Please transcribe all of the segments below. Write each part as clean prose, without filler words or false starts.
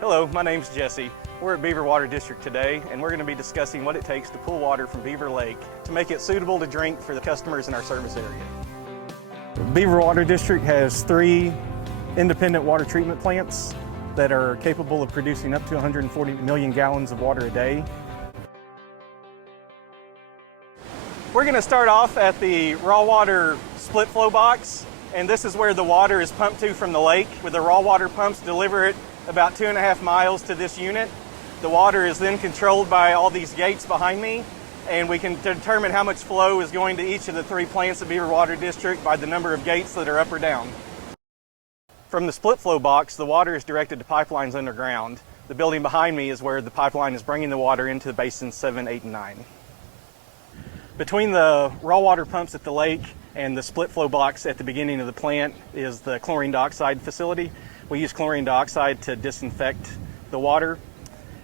Hello, my name's Jesse. We're at Beaver Water District today, and we're going to be discussing what it takes to pull water from Beaver Lake to make it suitable to drink for the customers in our service area. Beaver Water District has 3 independent water treatment plants that are capable of producing up to 140 million gallons of water a day. We're going to start off at the raw water split flow box, and this is where the water is pumped to from the lake, where the raw water pumps deliver it about 2.5 miles to this unit. The water is then controlled by all these gates behind me, and we can determine how much flow is going to each of the 3 plants of Beaver Water District by the number of gates that are up or down. From the split flow box, the water is directed to pipelines underground. The building behind me is where the pipeline is bringing the water into the basins 7, 8, and 9. Between the raw water pumps at the lake and the split flow box at the beginning of the plant is the chlorine dioxide facility. We use chlorine dioxide to disinfect the water.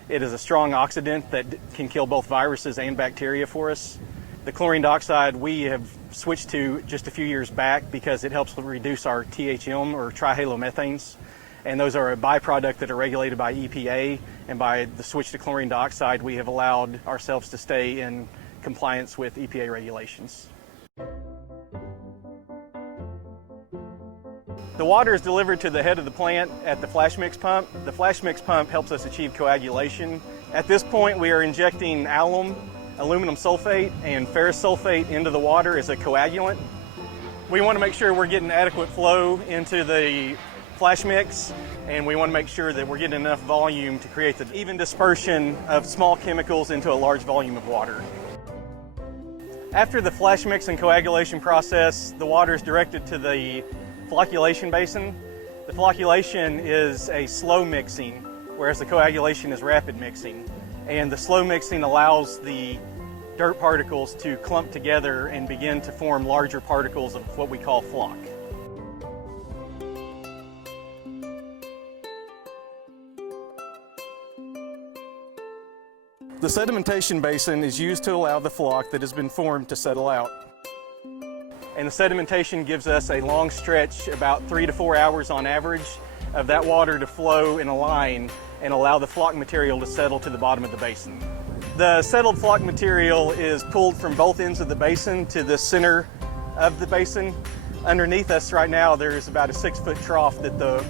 It is a strong oxidant that can kill both viruses and bacteria for us. The chlorine dioxide we have switched to just a few years back because it helps reduce our THM or trihalomethanes, and those are a byproduct that are regulated by EPA, and by the switch to chlorine dioxide we have allowed ourselves to stay in compliance with EPA regulations. The water is delivered to the head of the plant at the flash mix pump. The flash mix pump helps us achieve coagulation. At this point, we are injecting alum, aluminum sulfate, and ferrous sulfate into the water as a coagulant. We want to make sure we're getting adequate flow into the flash mix, and we want to make sure that we're getting enough volume to create the even dispersion of small chemicals into a large volume of water. After the flash mix and coagulation process, the water is directed to the flocculation basin. The flocculation is a slow mixing, whereas the coagulation is rapid mixing. And the slow mixing allows the dirt particles to clump together and begin to form larger particles of what we call flock. The sedimentation basin is used to allow the flock that has been formed to settle out. And the sedimentation gives us a long stretch, about 3 to 4 hours on average, of that water to flow in a line and allow the flock material to settle to the bottom of the basin. The settled flock material is pulled from both ends of the basin to the center of the basin. Underneath us right now there is about a 6-foot trough that the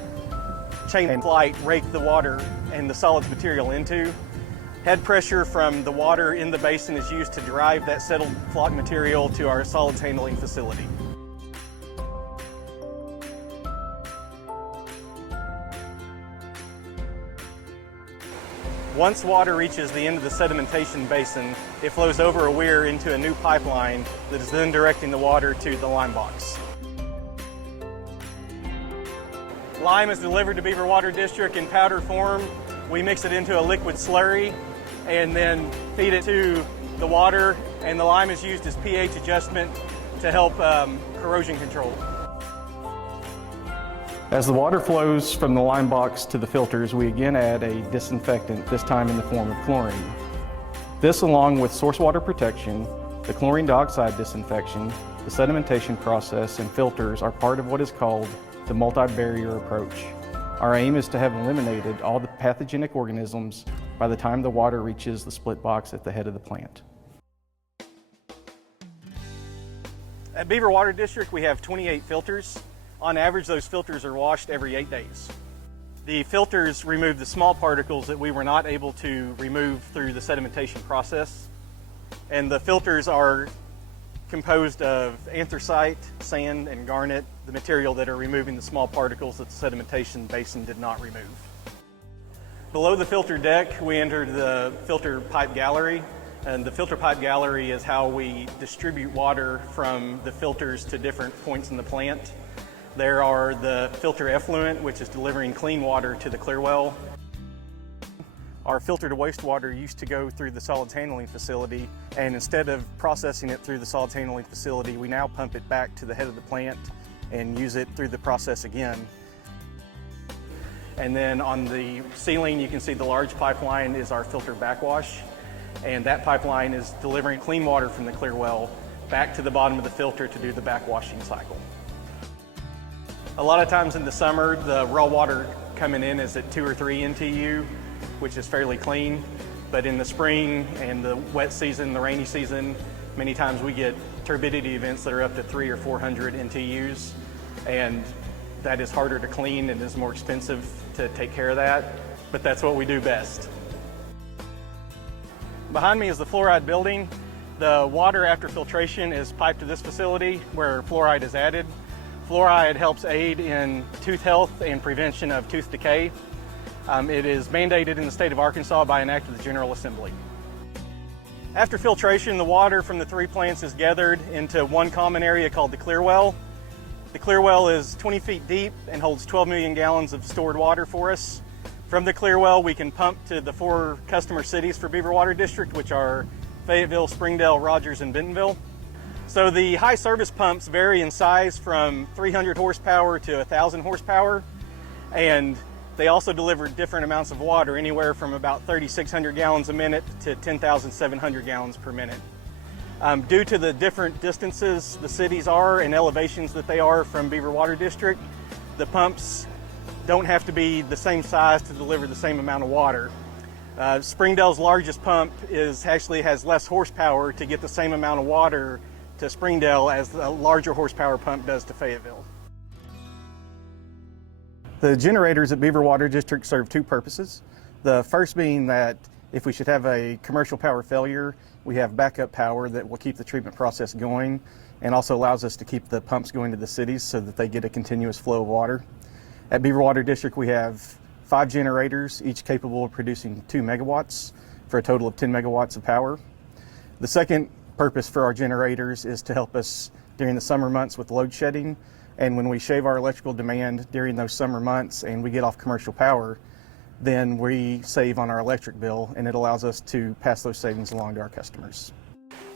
chain and flight rake the water and the solids material into. Head pressure from the water in the basin is used to drive that settled flock material to our solids handling facility. Once water reaches the end of the sedimentation basin, it flows over a weir into a new pipeline that is then directing the water to the lime box. Lime is delivered to Beaver Water District in powder form. We mix it into a liquid slurry and then feed it to the water, and the lime is used as pH adjustment to help corrosion control. As the water flows from the lime box to the filters, we again add a disinfectant, this time in the form of chlorine. This, along with source water protection, the chlorine dioxide disinfection, the sedimentation process, and filters are part of what is called the multi-barrier approach. Our aim is to have eliminated all the pathogenic organisms by the time the water reaches the split box at the head of the plant. At Beaver Water District, we have 28 filters. On average, those filters are washed every 8 days. The filters remove the small particles that we were not able to remove through the sedimentation process. And the filters are composed of anthracite, sand, and garnet, the material that are removing the small particles that the sedimentation basin did not remove. Below the filter deck, we enter the filter pipe gallery, and the filter pipe gallery is how we distribute water from the filters to different points in the plant. There are the filter effluent, which is delivering clean water to the clear well. Our filter to wastewater used to go through the solids handling facility, and instead of processing it through the solids handling facility, we now pump it back to the head of the plant and use it through the process again. And then on the ceiling, you can see the large pipeline is our filter backwash, and that pipeline is delivering clean water from the clear well back to the bottom of the filter to do the backwashing cycle. A lot of times in the summer, the raw water coming in is at 2 or 3 NTU, which is fairly clean. But in the spring and the wet season, the rainy season, many times we get turbidity events that are up to 300 or 400 NTUs, and that is harder to clean and is more expensive to take care of that, but that's what we do best. Behind me is the fluoride building. The water after filtration is piped to this facility where fluoride is added. Fluoride helps aid in tooth health and prevention of tooth decay. It is mandated in the state of Arkansas by an act of the General Assembly. After filtration, the water from the 3 plants is gathered into one common area called the clear well. The clear well is 20 feet deep and holds 12 million gallons of stored water for us. From the clear well, we can pump to the 4 customer cities for Beaver Water District, which are Fayetteville, Springdale, Rogers, and Bentonville. So the high service pumps vary in size from 300 horsepower to 1,000 horsepower, and they also deliver different amounts of water, anywhere from about 3,600 gallons a minute to 10,700 gallons per minute. Due to the different distances the cities are and elevations that they are from Beaver Water District, the pumps don't have to be the same size to deliver the same amount of water. Springdale's largest pump actually has less horsepower to get the same amount of water to Springdale as the larger horsepower pump does to Fayetteville. The generators at Beaver Water District serve 2 purposes. The first being that if we should have a commercial power failure, we have backup power that will keep the treatment process going and also allows us to keep the pumps going to the cities so that they get a continuous flow of water. At Beaver Water District, we have 5 generators, each capable of producing 2 megawatts for a total of 10 megawatts of power. The second purpose for our generators is to help us during the summer months with load shedding, and when we shave our electrical demand during those summer months and we get off commercial power, then we save on our electric bill, and it allows us to pass those savings along to our customers.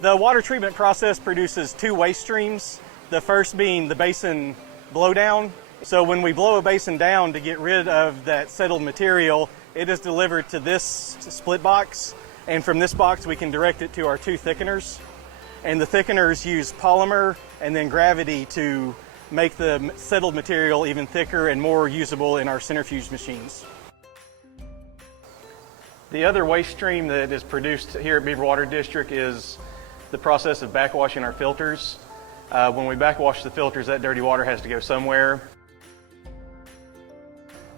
The water treatment process produces 2 waste streams, the first being the basin blowdown. So when we blow a basin down to get rid of that settled material, it is delivered to this split box, and from this box we can direct it to our 2 thickeners. And the thickeners use polymer and then gravity to make the settled material even thicker and more usable in our centrifuge machines. The other waste stream that is produced here at Beaver Water District is the process of backwashing our filters. When we backwash the filters, that dirty water has to go somewhere.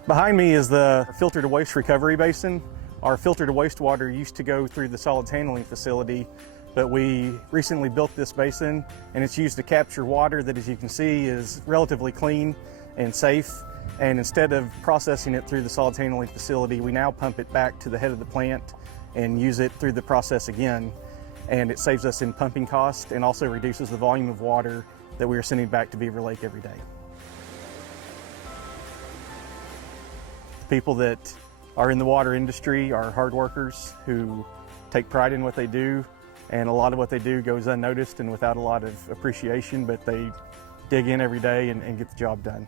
Behind me is the filter to waste recovery basin. Our filter to wastewater used to go through the solids handling facility, but we recently built this basin and it's used to capture water that, as you can see, is relatively clean and safe. And instead of processing it through the solids handling facility, we now pump it back to the head of the plant and use it through the process again. And it saves us in pumping cost and also reduces the volume of water that we are sending back to Beaver Lake every day. People that are in the water industry are hard workers who take pride in what they do, and a lot of what they do goes unnoticed and without a lot of appreciation, but they dig in every day and get the job done.